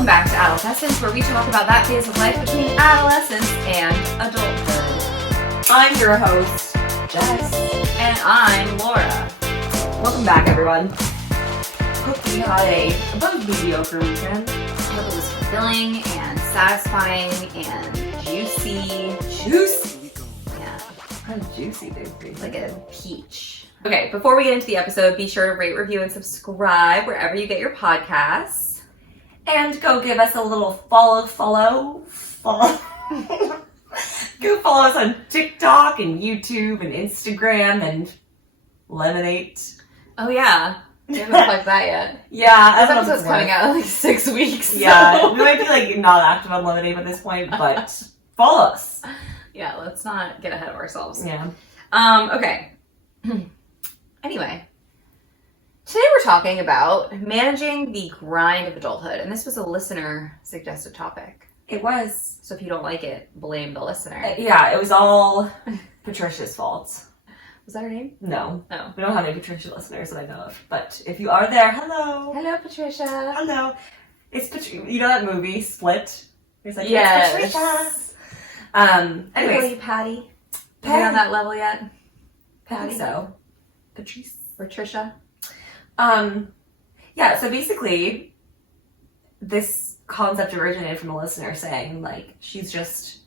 Welcome back to Adolescence, where we talk about that phase of life between adolescence and adulthood. I'm your host, Jess. And I'm Laura. Welcome back, everyone. Hope you had a above mediocre weekend. I hope it was fulfilling and satisfying and juicy. Juicy? Yeah. Kind of juicy, dude. Like a peach. Okay, before we get into the episode, be sure to rate, review, and subscribe wherever you get your podcasts. And go give us a little follow. Go follow us on TikTok and YouTube and Instagram and Lemonade. Oh yeah, we haven't plugged that yet. Yeah, This episode's coming out in like 6 weeks. Yeah, so. we might be like not active on Lemonade at this point, but follow us. Yeah, let's not get ahead of ourselves. Yeah. Okay. Anyway. Today we're talking about managing the grind of adulthood, and this was a listener-suggested topic. It was. So if you don't like it, blame the listener. Yeah, it was all Patricia's fault. Was that her name? No. No. We don't have any Patricia listeners that I know of. But if you are there, hello. Hello, Patricia. Hello. It's Patricia. You know that movie, Split? It's like, yes. It's Patricia. Anyways. You Patty? Patty. Are you on that level yet? Patty. So. Patrice. Patricia. Yeah, so basically, this concept originated from a listener saying, like, she's just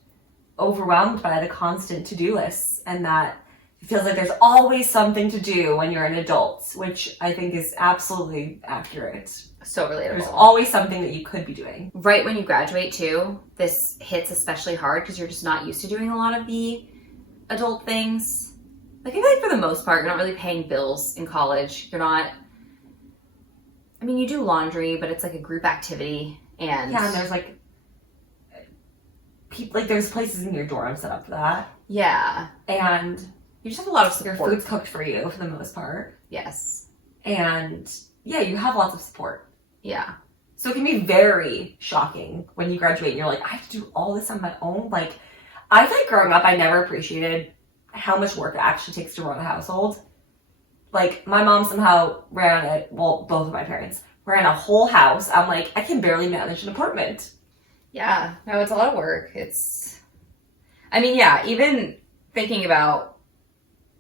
overwhelmed by the constant to-do lists and that it feels like there's always something to do when you're an adult, which I think is absolutely accurate. So relatable. There's always something that you could be doing. Right when you graduate, too, this hits especially hard because you're just not used to doing a lot of the adult things. Like, I feel like for the most part, you're not really paying bills in college. You're not... I mean, you do laundry, but it's like a group activity, and... Yeah, and there's like... people, like, there's places in your dorm set up for that. Yeah. And... you just have a lot of support. Your food's cooked for you, for the most part. Yes. And, yeah, you have lots of support. Yeah. So it can be very shocking when you graduate and you're like, I have to do all this on my own. Like, I feel like growing up, I never appreciated how much work it actually takes to run a household. Like, my mom somehow ran it, well, both of my parents ran a whole house. I'm like, I can barely manage an apartment. Yeah. No, it's a lot of work. It's... I mean, yeah, even thinking about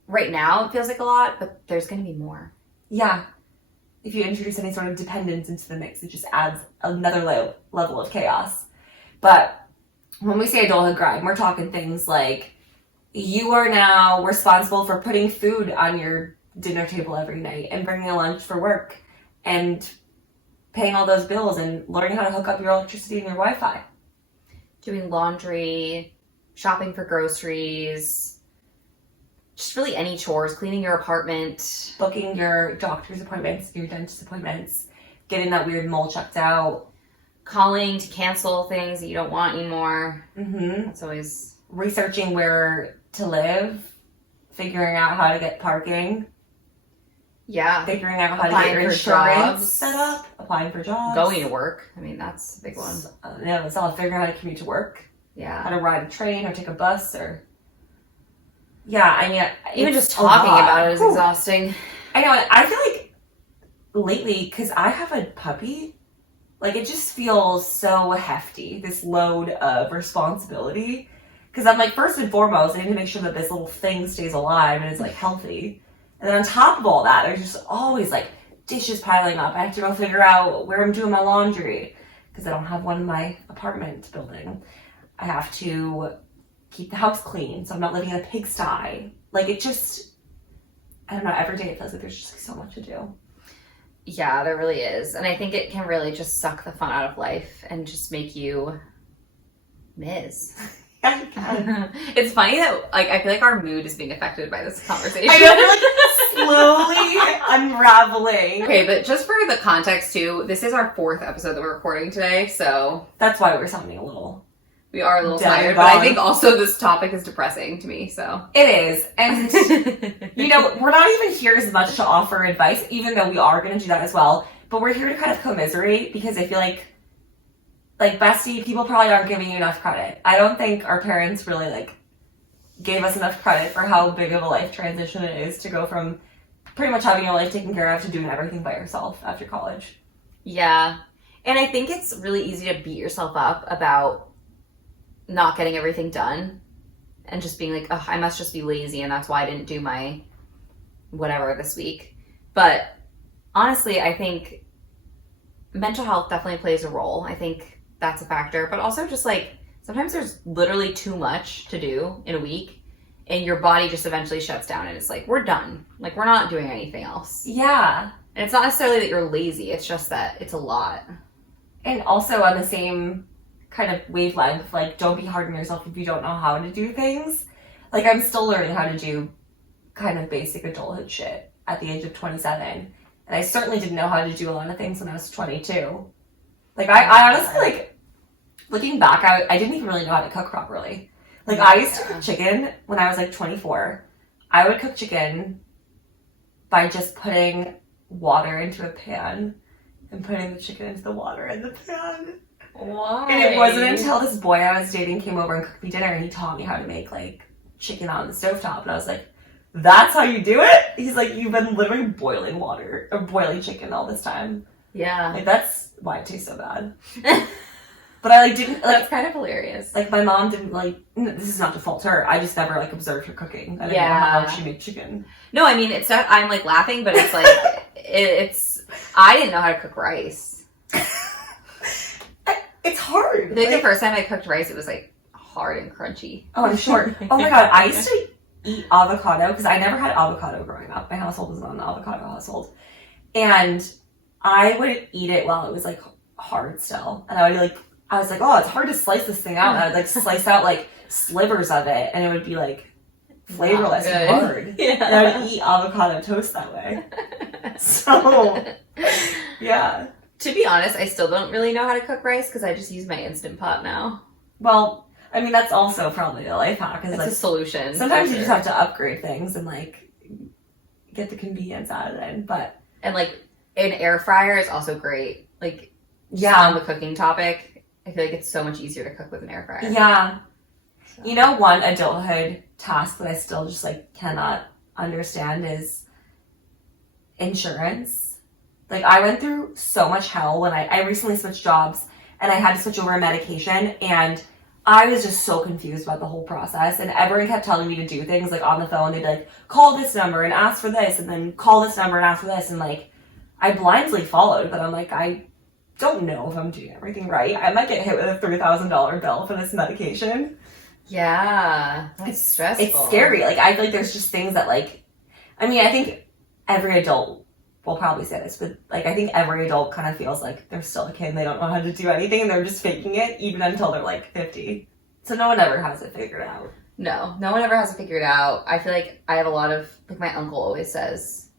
right now, it feels like a lot, but there's going to be more. Yeah. If you introduce any sort of dependence into the mix, it just adds another level of chaos. But when we say adulthood grind, we're talking things like you are now responsible for putting food on your dinner table every night and bringing a lunch for work and paying all those bills and learning how to hook up your electricity and your Wi-Fi. Doing laundry, shopping for groceries, just really any chores, cleaning your apartment. Booking your doctor's appointments, your dentist appointments, getting that weird mole checked out. Calling to cancel things that you don't want anymore. Mm-hmm. That's always... researching where to live, figuring out how to get parking. Yeah. Figuring out how Applying to get your for insurance jobs. set up. Applying for jobs. Going to work. I mean, that's a big one. Yeah, it's all figuring out how to commute to work. Yeah. How to ride a train or take a bus or... Yeah, I mean... Even just talking about it is exhausting. I know, I feel like lately, because I have a puppy, like it just feels so hefty, this load of responsibility. Because I'm like, first and foremost, I need to make sure that this little thing stays alive and is like healthy. And then on top of all that, there's just always like dishes piling up. I have to go figure out where I'm doing my laundry because I don't have one in my apartment building. I have to keep the house clean so I'm not living in a pigsty. Like it just, I don't know, every day it feels like there's just like so much to do. Yeah, there really is. And I think it can really just suck the fun out of life and just make you miss. It's funny that like I feel like our mood is being affected by this conversation. I know, we're like slowly unraveling. Okay, but just for the context too, this is our 4th episode that we're recording today, so that's why we're sounding a little. We are a little tired, but I think also this topic is depressing to me, so. It is. And, you know, we're not even here as much to offer advice, even though we are going to do that as well. But we're here to kind of commiserate because I feel like bestie, people probably aren't giving you enough credit. I don't think our parents really, like, gave us enough credit for how big of a life transition it is to go from pretty much having your life taken care of to doing everything by yourself after college. Yeah. And I think it's really easy to beat yourself up about not getting everything done and just being like, oh, I must just be lazy and that's why I didn't do my whatever this week. But honestly, I think mental health definitely plays a role. I think that's a factor. But also just like sometimes there's literally too much to do in a week and your body just eventually shuts down and it's like, we're done. Like, we're not doing anything else. Yeah. And it's not necessarily that you're lazy. It's just that it's a lot. And also on the same kind of wavelength, like, don't be hard on yourself if you don't know how to do things. Like, I'm still learning how to do kind of basic adulthood shit at the age of 27. And I certainly didn't know how to do a lot of things when I was 22. Like, I honestly, like, looking back, I didn't even really know how to cook properly. Like, I used to cook chicken when I was, like, 24. I would cook chicken by just putting water into a pan and putting the chicken into the water in the pan. Why? And it wasn't until this boy I was dating came over and cooked me dinner and he taught me how to make, like, chicken on the stovetop. And I was like, that's how you do it? He's like, you've been literally boiling water, or boiling chicken all this time. Yeah. Like, that's why it tastes so bad. But I, like, didn't, like... That's kind of hilarious. Like, my mom didn't, like... This is not to fault her. I just never, like, observed her cooking. I didn't know how she made chicken. No, I mean, it's not... I'm, like, laughing, but it's, like... it's... I didn't know how to cook rice. It's hard. I think the first time I cooked rice, it was, like, hard and crunchy. Oh, I'm sure. Oh, my God. I used to eat avocado, because I never had avocado growing up. My household was not an avocado household. And I would eat it while it was, like, hard still. And I would be, like... I was like, oh, it's hard to slice this thing out. And I would, like, slice out, like, slivers of it. And it would be, like, flavorless and hard. Yeah. And I would eat avocado toast that way. So, yeah. To be honest, I still don't really know how to cook rice because I just use my Instant Pot now. Well, I mean, that's also probably a life hack. It's like, a solution. Sometimes you just have to upgrade things and, like, get the convenience out of it. But... And, like, an air fryer is also great. Like, yeah. On the cooking topic... I feel like it's so much easier to cook with an air fryer. Yeah. So. You know, one adulthood task that I still just, like, cannot understand is insurance. Like, I went through so much hell when I recently switched jobs and I had to switch over a medication and I was just so confused about the whole process and everyone kept telling me to do things, like, on the phone. They'd be like, call this number and ask for this and then call this number and ask for this. And, like, I blindly followed, but I'm like, I don't know if I'm doing everything right. I might get hit with a $3,000 bill for this medication. Yeah, that's stressful. It's scary. Like, I feel like there's just things that, like, I mean, I think every adult will probably say this, but, like, I think every adult kind of feels like they're still a kid and they don't know how to do anything and they're just faking it even until they're, like, 50. So no one ever has it figured out. No one ever has it figured out. I feel like I have a lot of, like, my uncle always says,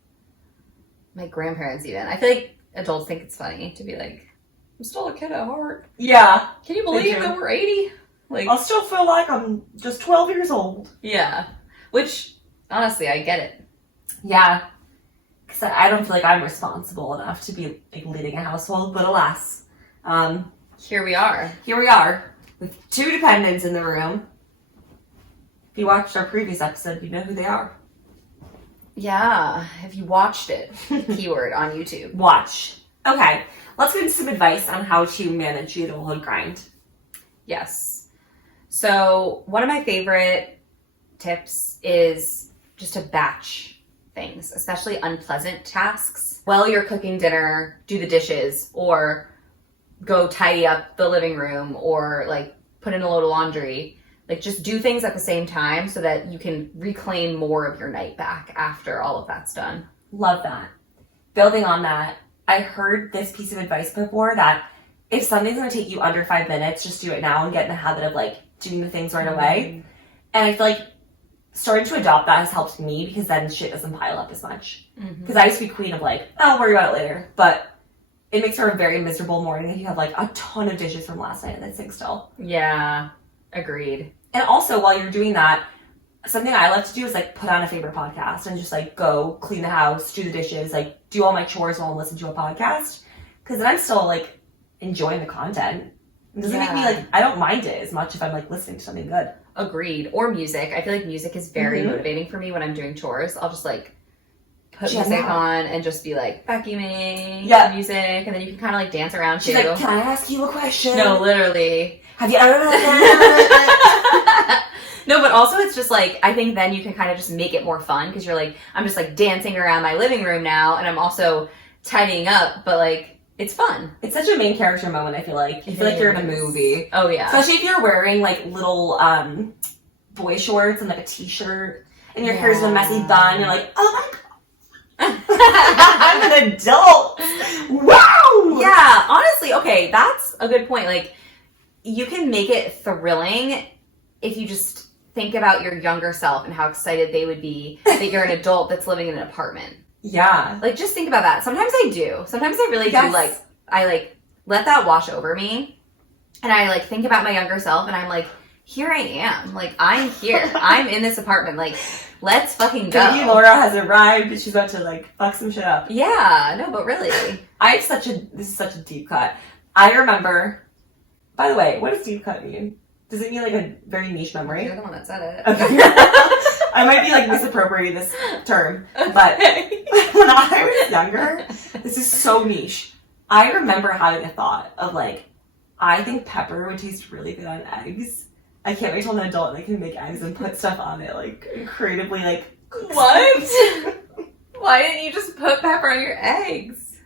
my grandparents even, I feel like adults think it's funny to be like, I'm still a kid at heart. Yeah. Can you believe that we're 80? Like, I'll still feel like I'm just 12 years old. Yeah. Which, honestly, I get it. Yeah. Because I don't feel like I'm responsible enough to be, like, leading a household, but alas. Here we are. Here we are, with two dependents in the room. If you watched our previous episode, you know who they are. Yeah, if you watched it, keyword on YouTube. Watch. Okay, let's get into some advice on how to manage the adulthood grind. Yes. So one of my favorite tips is just to batch things, especially unpleasant tasks. While you're cooking dinner, do the dishes, or go tidy up the living room, or, like, put in a load of laundry. Like, just do things at the same time so that you can reclaim more of your night back after all of that's done. Love that. Building on that, I heard this piece of advice before that if something's going to take you under 5 minutes, just do it now and get in the habit of, like, doing the things right away. And I feel like starting to adopt that has helped me because then shit doesn't pile up as much. Because I used to be queen of, like, I'll worry about it later. But it makes for a very miserable morning if you have, like, a ton of dishes from last night that sink still. Yeah. Agreed. And also, while you're doing that, something I love to do is, like, put on a favorite podcast and just, like, go clean the house, do the dishes, like, do all my chores while I listen to a podcast. Because then I'm still, like, enjoying the content. It doesn't make me, like, I don't mind it as much if I'm, like, listening to something good. Agreed. Or music. I feel like music is very motivating for me when I'm doing chores. I'll just, like, put Jam music out. on and just be like vacuuming Yeah. music, and then you can kind of like dance around She's too. like, can I ask you a question? No, literally. Have you ever No, but also it's just like, I think then you can kind of just make it more fun because you're like, I'm just like dancing around my living room now, and I'm also tidying up, but like, it's fun. It's such a main character moment, I feel like. You feel like you're in a movie. Oh, yeah. Especially if you're wearing like little boy shorts and like a t-shirt and your hair's in a messy bun. You're like, oh my god. I'm an adult. Wow. Yeah, honestly, okay, that's a good point. Like, you can make it thrilling if you just think about your younger self and how excited they would be that you're an adult that's living in an apartment. Yeah. Like, just think about that. Sometimes I do. Sometimes I really do, like, I, like, let that wash over me, and I, like, think about my younger self, and I'm like, here I am. Like, I'm here. I'm in this apartment. Like, let's fucking go. Baby Laura has arrived, and she's about to, like, fuck some shit up. Yeah, no, but really. This is such a deep cut. I remember, by the way, what does deep cut mean? Does it mean, like, a very niche memory? You're the one that said it. Okay. I might be, like, misappropriating this term, but when I was younger, this is so niche. I remember having a thought of, like, I think pepper would taste really good on eggs. I can't wait till I'm an adult and I can make eggs and put stuff on it, like, creatively, like... What? Why didn't you just put pepper on your eggs?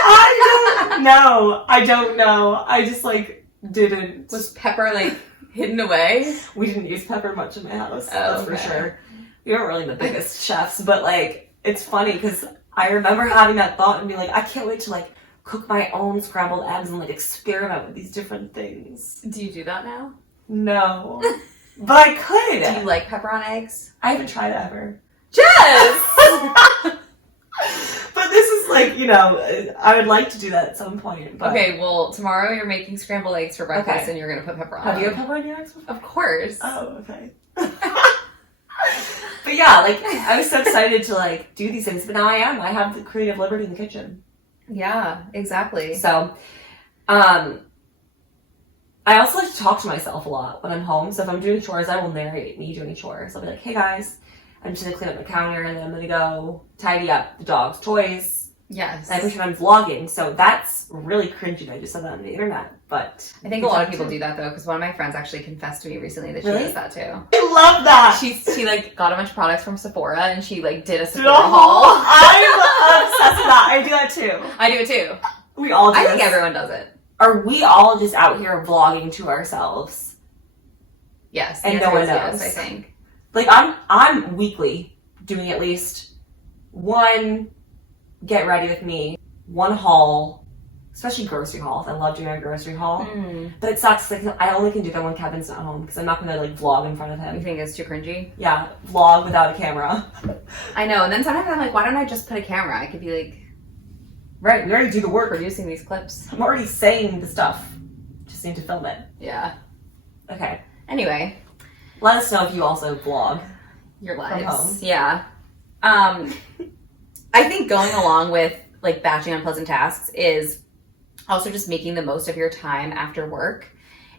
I don't know. I just, like, didn't. Was pepper, like, hidden away? We didn't use pepper much in my house, Oh, that's for okay. sure. We weren't really the biggest chefs, but, like, it's funny because I remember having that thought and being like, I can't wait to, like, cook my own scrambled eggs and, like, experiment with these different things. Do you do that now? No. But I could. Do you like pepper on eggs? I haven't tried it ever. Jess! But this is like, you know, I would like to do that at some point. But... Okay, well, tomorrow you're making scrambled eggs for breakfast, Okay. and you're gonna put pepper on Have them. you had pepper on your eggs before? Of course. Oh, okay. But yeah, like, I was so excited to, like, do these things, but now I am. I have the creative liberty in the kitchen. Yeah, exactly. So, I also like to talk to myself a lot when I'm home. So if I'm doing chores, I will narrate me doing chores. I'll be like, hey guys, I'm just gonna clean up my counter and then I'm gonna go tidy up the dog's toys. Yes. And I pretend I'm vlogging. So that's really cringy that I just said that on the internet. But I think a lot of people do that though, because one of my friends actually confessed to me recently that she Really? does that too. I love that. She like got a bunch of products from Sephora and she like did a Did Sephora a haul. I'm obsessed with that. I do that too. I do it too. We all do I think this. everyone does it. Are we all just out here vlogging to ourselves? Yes. And the no answer one is knows. Yes, I think. Like I'm weekly doing at least one get ready with me, one haul, especially grocery hauls. I love doing a grocery haul. But it sucks, like, I only can do that when Kevin's not home because I'm not gonna, like, vlog in front of You him. think it's too cringy? Yeah, vlog without a camera. I know, and then sometimes I'm like, why don't I just put a camera? I could be like Right, we already do the work. producing these clips. I'm already saying the stuff. Just need to film it. Yeah. Okay. Anyway, Let us know if you also vlog. your home. lives. Yeah. I think going along with like batching unpleasant tasks is also just making the most of your time after work.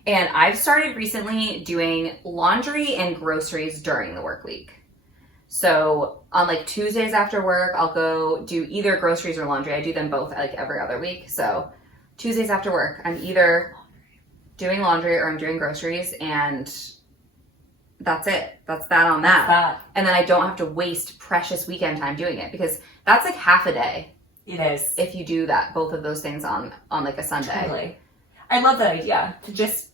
And I've started recently doing laundry and groceries during the work week. So on like Tuesdays after work, I'll go do either groceries or laundry. I do them both like every other week. So Tuesdays after work, I'm either doing laundry or I'm doing groceries, and that's it. That's that on that. And then I don't have to waste precious weekend time doing it, because that's like half a day It is. if you do that, both of those things on like a Sunday. Totally. I love that idea, to just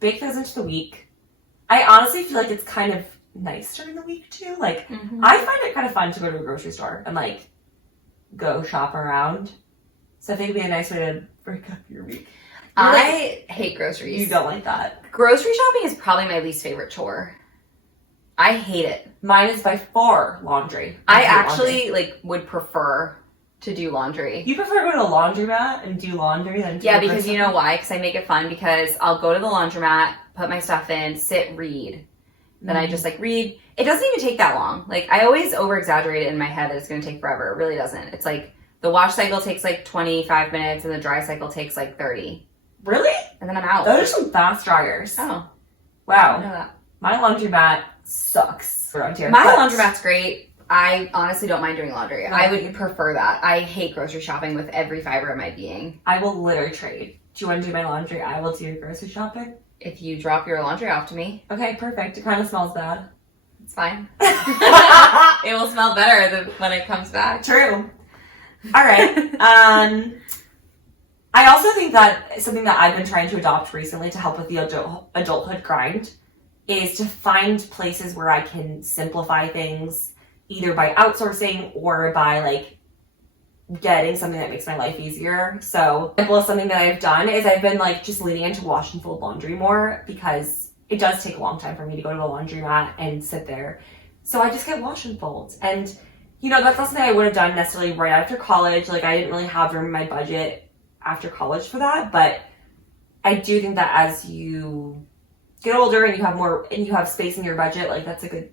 bake those into the week. I honestly feel like it's kind of nice during the week too. Like, I find it kind of fun to go to a grocery store and like go shop around. So I think it'd be a nice way to break up your week. I hate groceries. You don't like that. Grocery shopping is probably my least favorite chore. I hate it. Mine is by far laundry. I do actually laundry. like would prefer to do laundry. You prefer to go to a laundromat and do laundry than do Yeah, a because grocery you know why? Because I make it fun, because I'll go to the laundromat, put my stuff in, sit, read. Then I just like read. It doesn't even take that long. Like, I always over exaggerate it in my head that it's going to take forever. It really doesn't. It's like the wash cycle takes like 25 minutes and the dry cycle takes like 30. Really? And then I'm out. Those are some fast dryers. Oh, I didn't Wow. know that. My laundromat sucks around here. My but laundromat's great. I honestly don't mind doing laundry. Right. I would prefer that. I hate grocery shopping with every fiber of my being. I will literally trade. Do you want to do my laundry? I will do your grocery shopping. If you drop your laundry off to me. Okay, perfect. It kind of smells bad. It's fine. It will smell better when it comes back. True. All right. I also think that something that I've been trying to adopt recently to help with the adulthood grind is to find places where I can simplify things, either by outsourcing or by like getting something that makes my life easier. So, example of something that I've done is I've been like just leaning into wash and fold laundry more because it does take a long time for me to go to the laundromat and sit there. So I just get wash and folds. And you know, that's not something I would have done necessarily right after college. Like I didn't really have room in my budget after college for that, but I do think that as you get older and you have more and you have space in your budget, like that's a good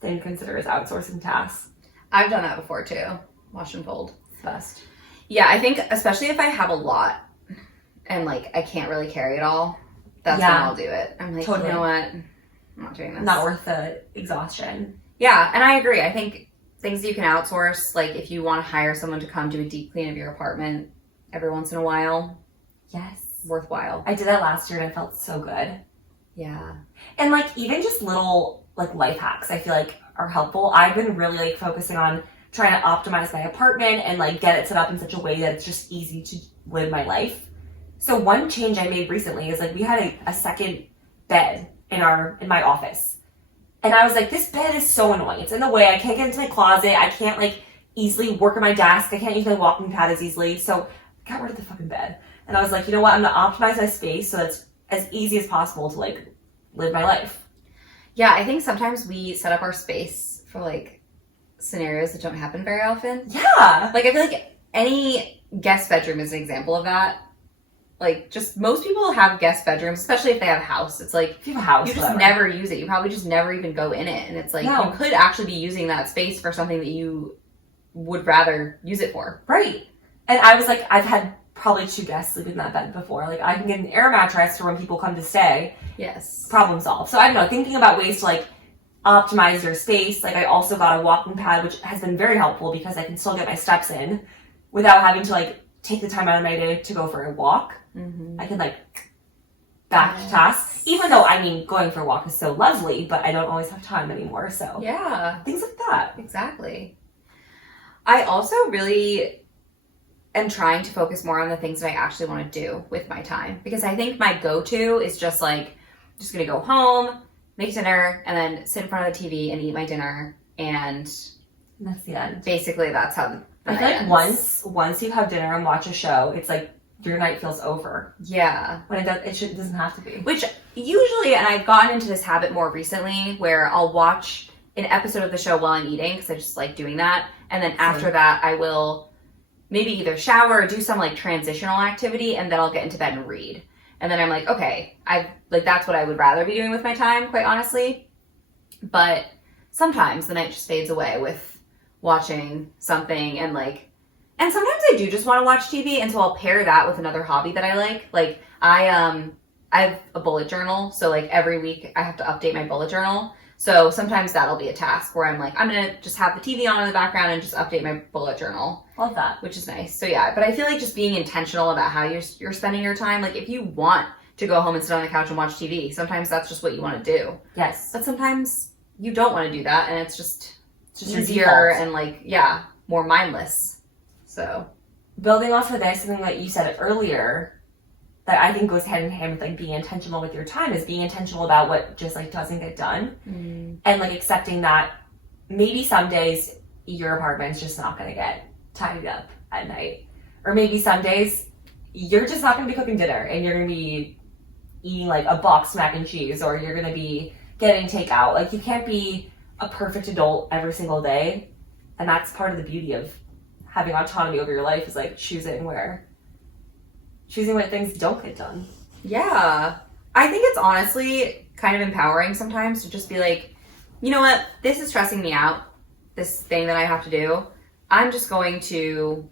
thing to consider as outsourcing tasks. I've done that before too. Wash and fold. Best. Yeah, I think especially if I have a lot and like I can't really carry it all, that's when I'll do it. I'm like, totally. You know what? I'm not doing this. Not worth the exhaustion. Yeah, and I agree. I think things you can outsource, like if you want to hire someone to come do a deep clean of your apartment every once in a while. Yes. Worthwhile. I did that last year and I felt so good. Yeah. And like even just little like life hacks I feel like are helpful. I've been really like focusing on trying to optimize my apartment and like get it set up in such a way that it's just easy to live my life. So one change I made recently is like we had a second bed in my office. And I was like, this bed is so annoying. It's in the way. I can't get into my closet. I can't like easily work at my desk. I can't use my walking pad as easily. So I got rid of the fucking bed. And I was like, you know what? I'm gonna optimize my space so that's as easy as possible to like live my life. Yeah, I think sometimes we set up our space for like scenarios that don't happen very often. Yeah. Like I feel like any guest bedroom is an example of that. Like just most people have guest bedrooms, especially if they have a house. It's like If you have a house, you just whatever. never use it. You probably just never even go in it. And it's like No. you could actually be using that space for something that you would rather use it for. Right. And I was like, I've had probably 2 guests sleep in that bed before. Like I can get an air mattress for when people come to stay. Yes. Problem solved. So I don't know, thinking about ways to like optimize your space. Like I also got a walking pad, which has been very helpful because I can still get my steps in without having to like take the time out of my day to go for a walk. Mm-hmm. I can like back to tasks. Even though I mean going for a walk is so lovely, but I don't always have time anymore. So Yeah. things like that. Exactly. I also really am trying to focus more on the things that I actually want to do with my time because I think my go-to is just like, just gonna go home, make dinner, and then sit in front of the TV and eat my dinner, and That's the end. basically that's how the I night feel like ends. once you have dinner and watch a show, it's like your night feels over. Yeah. When it doesn't have to be. Which usually, and I've gotten into this habit more recently, where I'll watch an episode of the show while I'm eating because I just like doing that, and then after that I will maybe either shower or do some like transitional activity, and then I'll get into bed and read. And then I'm like, okay, that's what I would rather be doing with my time, quite honestly. But sometimes the night just fades away with watching something and sometimes I do just want to watch TV, and so I'll pair that with another hobby that I like. Like I have a bullet journal, so like every week I have to update my bullet journal. So sometimes that'll be a task where I'm like, I'm gonna just have the TV on in the background and just update my bullet journal. Love that. Which is nice. So yeah, but I feel like just being intentional about how you're spending your time. Like if you want to go home and sit on the couch and watch TV, sometimes that's just what you want to do. Yes. But sometimes you don't want to do that, and it's just Your easier default. and more mindless. So Building off of this, something that you said earlier that I think goes hand in hand with like being intentional with your time is being intentional about what just like doesn't get done. And like accepting that maybe some days your apartment's just not going to get tidied up at night, or maybe some days you're just not going to be cooking dinner and you're going to be eating like a box mac and cheese, or you're going to be getting takeout. Like you can't be a perfect adult every single day, and that's part of the beauty of having autonomy over your life is like choosing when things don't get done. yeah, I think it's honestly kind of empowering sometimes to just be like, you know what, this is stressing me out, this thing that I have to do. I'm just going to,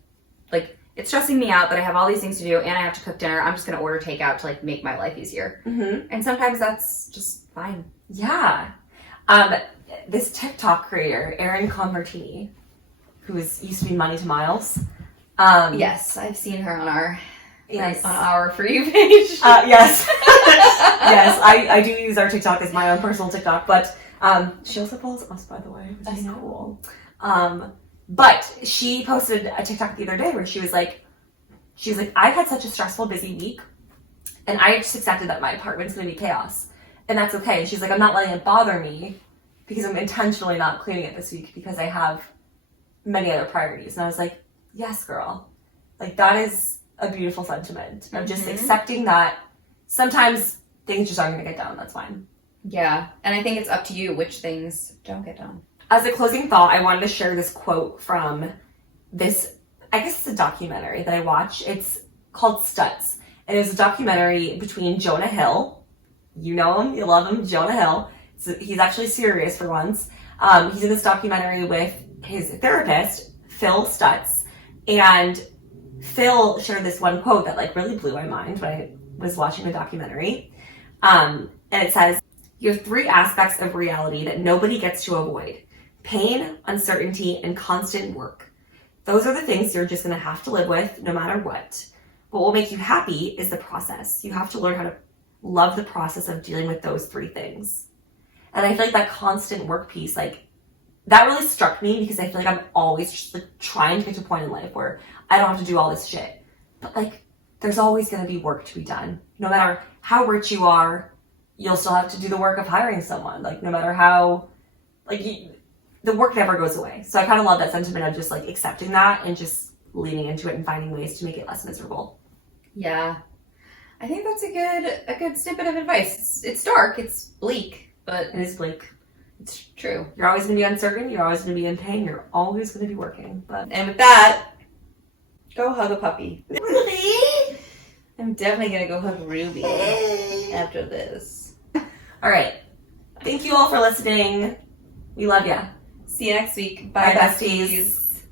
like, it's stressing me out that I have all these things to do and I have to cook dinner. I'm just going to order takeout to like make my life easier. Mm-hmm. And sometimes that's just fine. Yeah. this TikTok creator, Erin Convertini, who used to be Money to Miles. Yes, I've seen her on our Yes. on our For You page. Yes. Yes, I do use our TikTok as my own personal TikTok, but she also follows us, by the way. That's cool. But she posted a TikTok the other day where she was like, I've had such a stressful, busy week, and I just accepted that my apartment's going to be chaos, and that's okay. And she's like, I'm not letting it bother me because I'm intentionally not cleaning it this week because I have many other priorities. And I was like, yes, girl. Like, that is a beautiful sentiment of just accepting that sometimes things just aren't going to get done. That's fine. Yeah, and I think it's up to you which things don't get done. As a closing thought, I wanted to share this quote from this, I guess it's a documentary that I watch. It's called Stutz. And it was a documentary between Jonah Hill. You know him, you love him, Jonah Hill. So he's actually serious for once. He's in this documentary with his therapist, Phil Stutz. And Phil shared this one quote that like really blew my mind when I was watching the documentary. And it says, you have 3 aspects of reality that nobody gets to avoid: pain, uncertainty, and constant work. Those are the things you're just going to have to live with no matter what. What will make you happy is the process. You have to learn how to love the process of dealing with those 3 things. And I feel like that constant work piece, like, that really struck me because I feel like I'm always just like trying to get to a point in life where I don't have to do all this shit. But like, there's always going to be work to be done. No matter how rich you are, you'll still have to do the work of hiring someone. Like, no matter how, like, the work never goes away. So I kind of love that sentiment of just like accepting that and just leaning into it and finding ways to make it less miserable. Yeah, I think that's a good snippet of advice. It's dark, it's bleak, but It is bleak. it's true. You're always going to be uncertain. You're always going to be in pain. You're always going to be working. But And with that, go hug a puppy. I'm definitely gonna go hug Ruby after this. all right. Thank you all for listening. We love ya. See you next week. Bye, Bye, besties. besties.